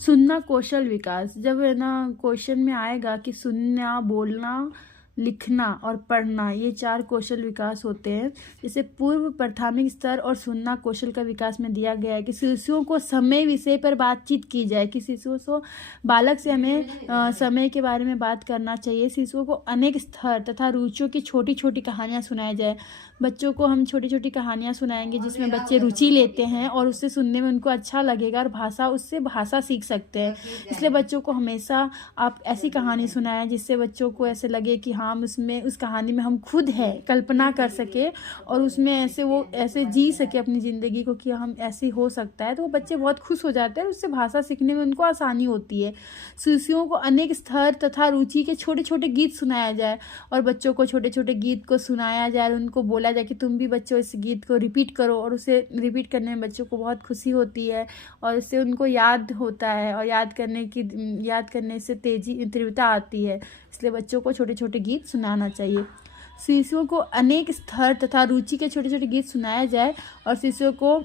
सुनना कौशल विकास। जब है ना क्वेश्चन में आएगा कि सुनना, बोलना, लिखना और पढ़ना, ये 4 कौशल विकास होते हैं। जैसे पूर्व प्राथमिक स्तर और सुनना कौशल का विकास में दिया गया है कि शिशुओं को समय विषय पर बातचीत की जाए, कि शिशुओं को, बालक से हमें समय के बारे में बात करना चाहिए। शिशुओं को अनेक स्तर तथा रुचियों की छोटी छोटी कहानियाँ सुनाई जाए। बच्चों को हम छोटी छोटी कहानियाँ सुनाएंगे जिसमें बच्चे रुचि लेते हैं और उससे सुनने में उनको अच्छा लगेगा और उससे भाषा सीख सकते हैं। इसलिए बच्चों को हमेशा आप ऐसी कहानी सुनाएं जिससे बच्चों को ऐसे लगे कि हाँ, उसमें, उस कहानी में हम खुद है, कल्पना कर सके और उसमें ऐसे वो ऐसे जी सके अपनी ज़िंदगी को कि हम ऐसे हो सकता है। तो वो बच्चे बहुत खुश हो जाते हैं और उससे भाषा सीखने में उनको आसानी होती है। शिशुओं को अनेक स्तर तथा रुचि के छोटे छोटे गीत सुनाया जाए और बच्चों को छोटे छोटे गीत को सुनाया जाए, उनको बोला जाए कि तुम भी बच्चों इस गीत को रिपीट करो, और उसे रिपीट करने में बच्चों को बहुत खुशी होती है और इससे उनको याद होता है और याद करने से तीव्रता आती है। इसलिए बच्चों को छोटे छोटे गीत सुनाना चाहिए। शिशुओं को अनेक स्तर तथा रुचि के छोटे छोटे गीत सुनाया जाए और शिशुओं को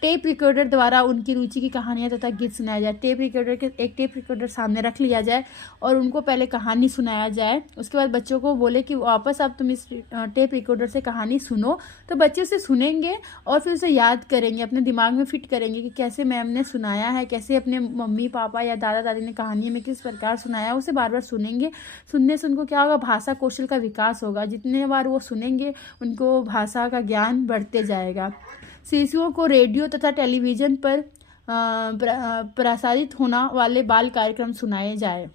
टेप रिकॉर्डर द्वारा उनकी रुचि की कहानियाँ तथा गीत सुनाया जाए। एक टेप रिकॉर्डर सामने रख लिया जाए और उनको पहले कहानी सुनाया जाए। उसके बाद बच्चों को बोले कि वापस आप तुम इस टेप रिकॉर्डर से कहानी सुनो, तो बच्चे उसे सुनेंगे और फिर उसे याद करेंगे, अपने दिमाग में फिट करेंगे कि कैसे मैम ने सुनाया है, कैसे अपने मम्मी पापा या दादा दादी ने कहानी में किस प्रकार सुनाया। उसे बार बार सुनेंगे। सुनने से उनको क्या होगा, भाषा कौशल का विकास होगा। जितने बार वो सुनेंगे उनको भाषा का ज्ञान बढ़ते जाएगा। शिशुओं को रेडियो तथा टेलीविज़न पर प्रसारित होने वाले बाल कार्यक्रम सुनाए जाए।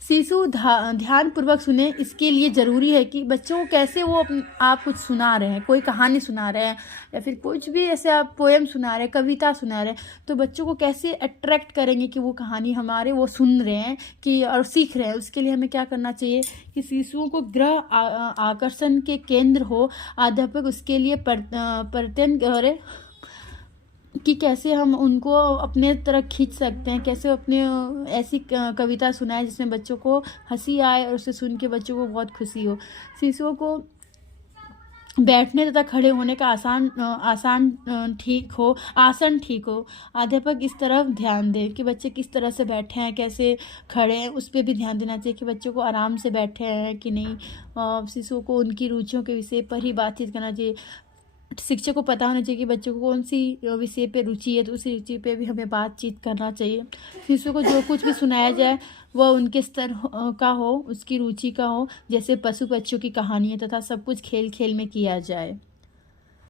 शिशु ध्यानपूर्वक सुने। इसके लिए ज़रूरी है कि बच्चों को कैसे वो आप कुछ सुना रहे हैं, कोई कहानी सुना रहे हैं या फिर कुछ भी ऐसे आप पोएम सुना रहे हैं, कविता सुना रहे हैं, तो बच्चों को कैसे अट्रैक्ट करेंगे कि वो कहानी हमारे वो सुन रहे हैं कि और सीख रहे हैं। उसके लिए हमें क्या करना चाहिए कि शिशुओं को गृह आकर्षण के केंद्र हो अध्यापक उसके लिए प्रयत्न करे कि कैसे हम उनको अपने तरफ खींच सकते हैं, कैसे अपने ऐसी कविता सुनाए जिसमें बच्चों को हंसी आए और उसे सुन के बच्चों को बहुत खुशी हो। शिशुओं को बैठने तथा खड़े होने का आसन ठीक हो। अध्यापक इस तरफ ध्यान दे कि बच्चे किस तरह से बैठे हैं, कैसे खड़े हैं, उस पर भी ध्यान देना चाहिए कि बच्चों को आराम से बैठे हैं कि नहीं। शिशुओं को उनकी रुचियों के विषय पर ही बातचीत करना चाहिए। शिक्षक को पता होना चाहिए कि बच्चों को कौन सी विषय पे रुचि है, तो उस रुचि पे भी हमें बातचीत करना चाहिए। शिशु को जो कुछ भी सुनाया जाए वह उनके स्तर का हो, उसकी रुचि का हो। जैसे पशु पक्षियों की कहानियाँ तथा सब कुछ खेल खेल में किया जाए।